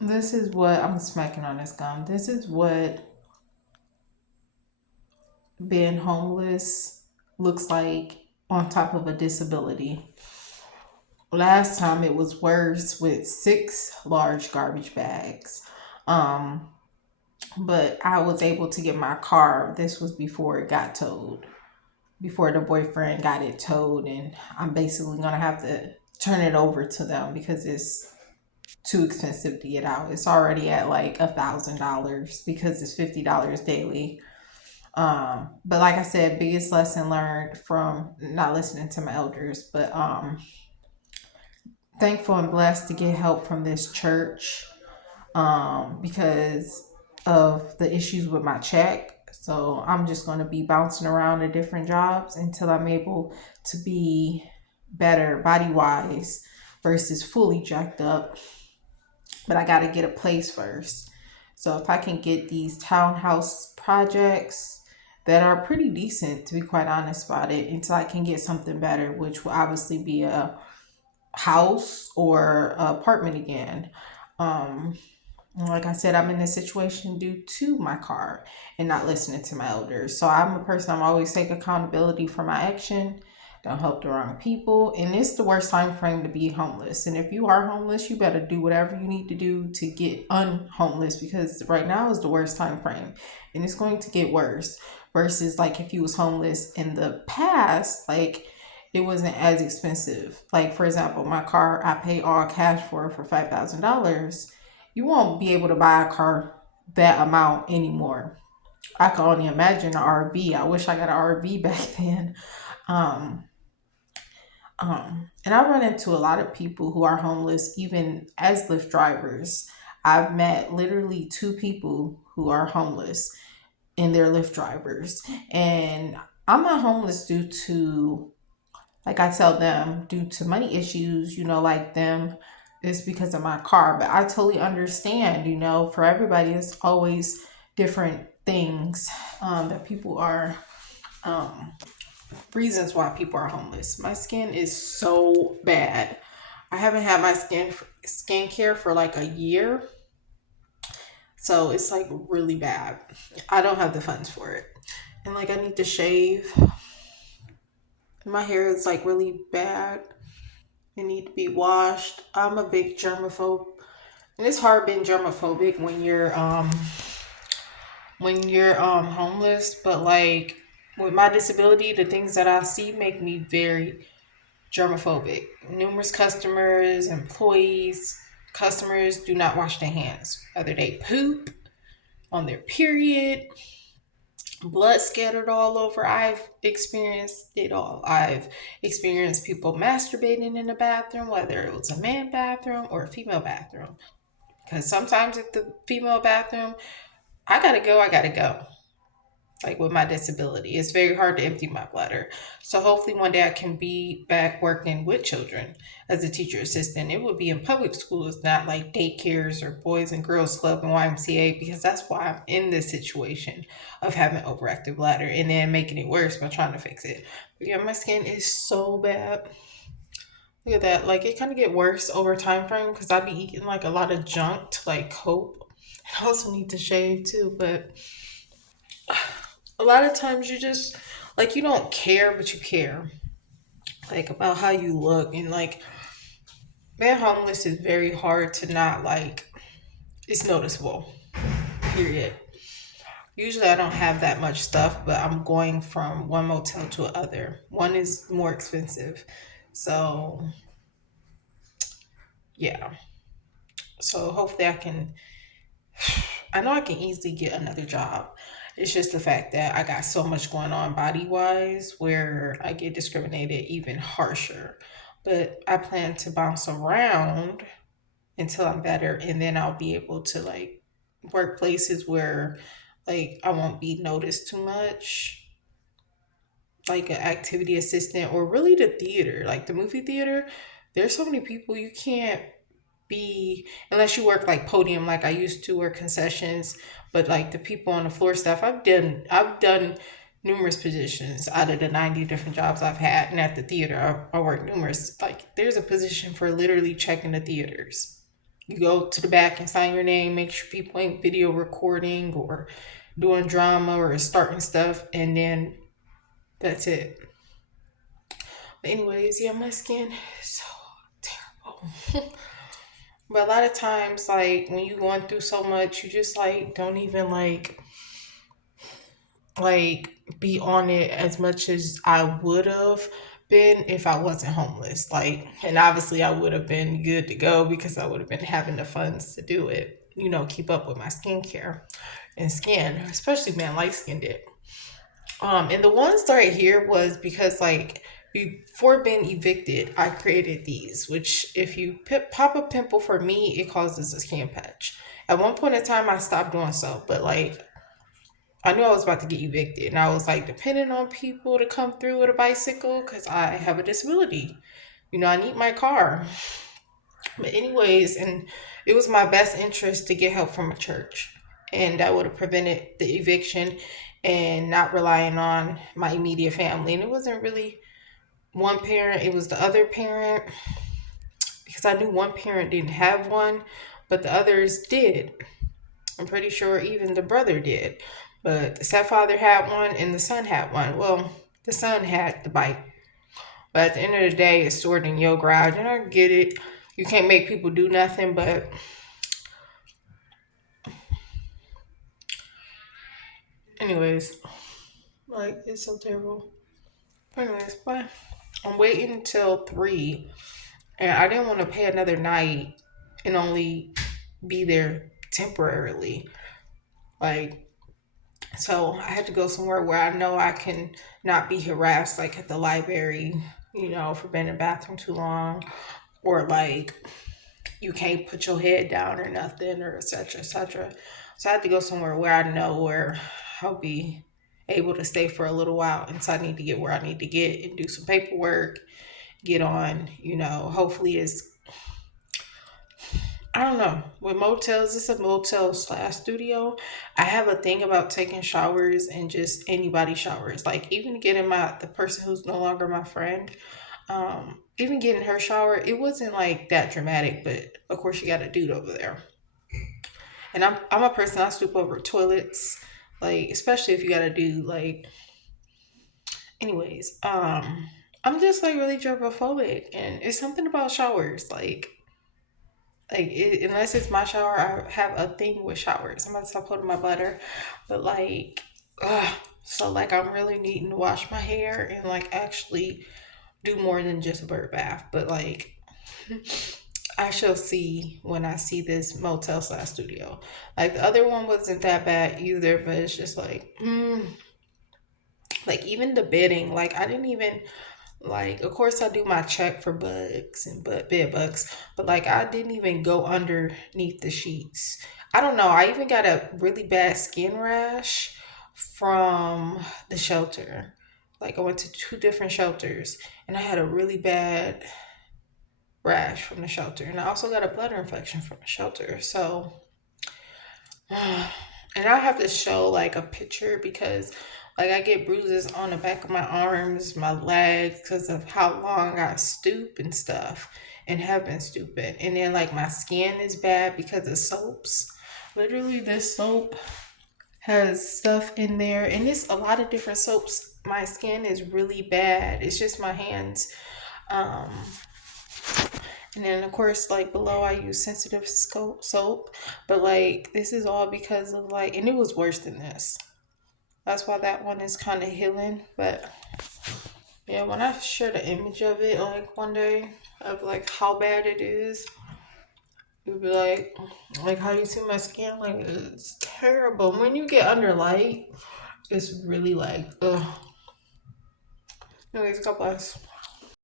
This is what I'm smacking on this gum. This is what being homeless looks like on top of a disability. Last time it was worse with 6 large garbage bags. Um, but I was able to get my car. This was before it got towed, before the boyfriend got it towed, and I'm basically gonna have to turn it over to them because it's too expensive to get out. It's already at like $1,000 because it's $50 daily. But like I said, biggest lesson learned from not listening to my elders. But thankful and blessed to get help from this church because of the issues with my check. So I'm just going to be bouncing around to different jobs until I'm able to be better body wise versus fully jacked up. But I got to get a place first. So if I can get these townhouse projects that are pretty decent, to be quite honest about it, until I can get something better, which will obviously be a house or apartment again. Um, like I said, I'm in this situation due to my car and not listening to my elders. So I'm a person, I'm always take accountability for my action. Don't help the wrong people. And it's the worst time frame to be homeless. And if you are homeless, you better do whatever you need to do to get unhomeless because right now is the worst time frame. And it's going to get worse. Versus like if you was homeless in the past, like it wasn't as expensive. Like for example, my car I pay all cash for $5,000. You won't be able to buy a car that amount anymore. I can only imagine an RV. I wish I got an RV back then. Um, and I run into a lot of people who are homeless, even as Lyft drivers. I've met literally 2 people who are homeless and they're Lyft drivers. And I'm not homeless due to, like I tell them, due to money issues, like them, it's because of my car. But I totally understand, for everybody, it's always different things that people are, um, reasons why people are homeless. My skin is so bad. I haven't had my skincare for like a year. So it's like really bad. I don't have the funds for it. And like I need to shave. My hair is like really bad. It need to be washed. I'm a big germaphobe, and it's hard being germophobic when you're homeless. But like with my disability, the things that I see make me very germophobic. Numerous customers, employees, customers do not wash their hands, whether they poop on their period, blood scattered all over. I've experienced it all. I've experienced people masturbating in the bathroom, whether it was a man bathroom or a female bathroom. Because sometimes at the female bathroom, I gotta go. Like with my disability, it's very hard to empty my bladder. So hopefully one day I can be back working with children as a teacher assistant. It would be in public schools, not like daycares or boys and girls club and YMCA, because that's why I'm in this situation of having overactive bladder and then making it worse by trying to fix it. But yeah, my skin is so bad. Look at that. Like it kind of get worse over time frame because I be eating like a lot of junk to like cope. I also need to shave too, but a lot of times you just like you don't care, but you care like about how you look and like being homeless is very hard to not like. It's noticeable. Period. Usually I don't have that much stuff, but I'm going from one motel to another. One is more expensive, so yeah. So hopefully I can. I know I can easily get another job. It's just the fact that I got so much going on body wise where I get discriminated even harsher. But I plan to bounce around until I'm better and then I'll be able to like work places where like I won't be noticed too much. Like an activity assistant or really the theater, like the movie theater. There's so many people you can't be unless you work like podium like I used to or concessions, but like the people on the floor stuff I've done numerous positions out of the 90 different jobs I've had, and at the theater I work numerous, like there's a position for literally checking the theaters. You go to the back and sign your name, make sure people ain't video recording or doing drama or starting stuff, and then that's it. But anyways, yeah, my skin is so terrible. But a lot of times, like when you're going through so much, you just like don't even like be on it as much as I would have been if I wasn't homeless. Like, and obviously I would have been good to go because I would have been having the funds to do it. You know, keep up with my skincare and skin, especially man, light skinned it. And the ones right here was because like before being evicted, I created these, which if you pop a pimple for me, it causes a skin patch. At one point in time, I stopped doing so, but like I knew I was about to get evicted, and I was like depending on people to come through with a bicycle because I have a disability. You know, I need my car. But anyways, and it was my best interest to get help from a church, and that would have prevented the eviction and not relying on my immediate family. And it wasn't really one parent; it was the other parent because I knew one parent didn't have one, but the others did. I'm pretty sure even the brother did. But the stepfather had one and the son had one. Well, the son had the bike. But at the end of the day, it's stored in your garage. And I get it. You can't make people do nothing. But anyways, like, it's so terrible. Anyways, but I'm waiting until 3. And I didn't want to pay another night and only be there temporarily. Like, so I had to go somewhere where I know I can not be harassed, like at the library, you know, for being in the bathroom too long, or like you can't put your head down or nothing, or etc. etc. So I had to go somewhere where I know where I'll be able to stay for a little while until I need to get where I need to get and do some paperwork, get on, you know, hopefully it's I don't know. With motels, it's a motel slash studio. I have a thing about taking showers and just anybody showers. Like even getting the person who's no longer my friend, even getting her shower, it wasn't like that dramatic, but of course you got a dude over there. And I'm a person I stoop over toilets, like especially if you gotta do like anyways, I'm just like really germophobic and it's something about showers, unless it's my shower, I have a thing with showers. I'm about to stop holding my bladder, but like, so like I'm really needing to wash my hair and like actually do more than just a bird bath. But like, I shall see when I see this motel slash studio. Like the other one wasn't that bad either, but it's just like even the bedding, like I didn't even like, of course, I do my check for bugs and bed bugs, but like, I didn't even go underneath the sheets. I don't know. I even got a really bad skin rash from the shelter. Like, I went to 2 different shelters and I had a really bad rash from the shelter. And I also got a bladder infection from the shelter. So, and I have to show like a picture because like I get bruises on the back of my arms, my legs because of how long I stoop and stuff and have been stooping. And then like my skin is bad because of soaps. Literally this soap has stuff in there and it's a lot of different soaps. My skin is really bad. It's just my hands. Um and then of course like below I use sensitive soap. But like this is all because of like and it was worse than this. That's why that one is kind of healing. But yeah, when I share the image of it like one day of like how bad it is, you'll be like how you see my skin, like it's terrible. When you get under light, it's really like ugh. Anyways, God bless.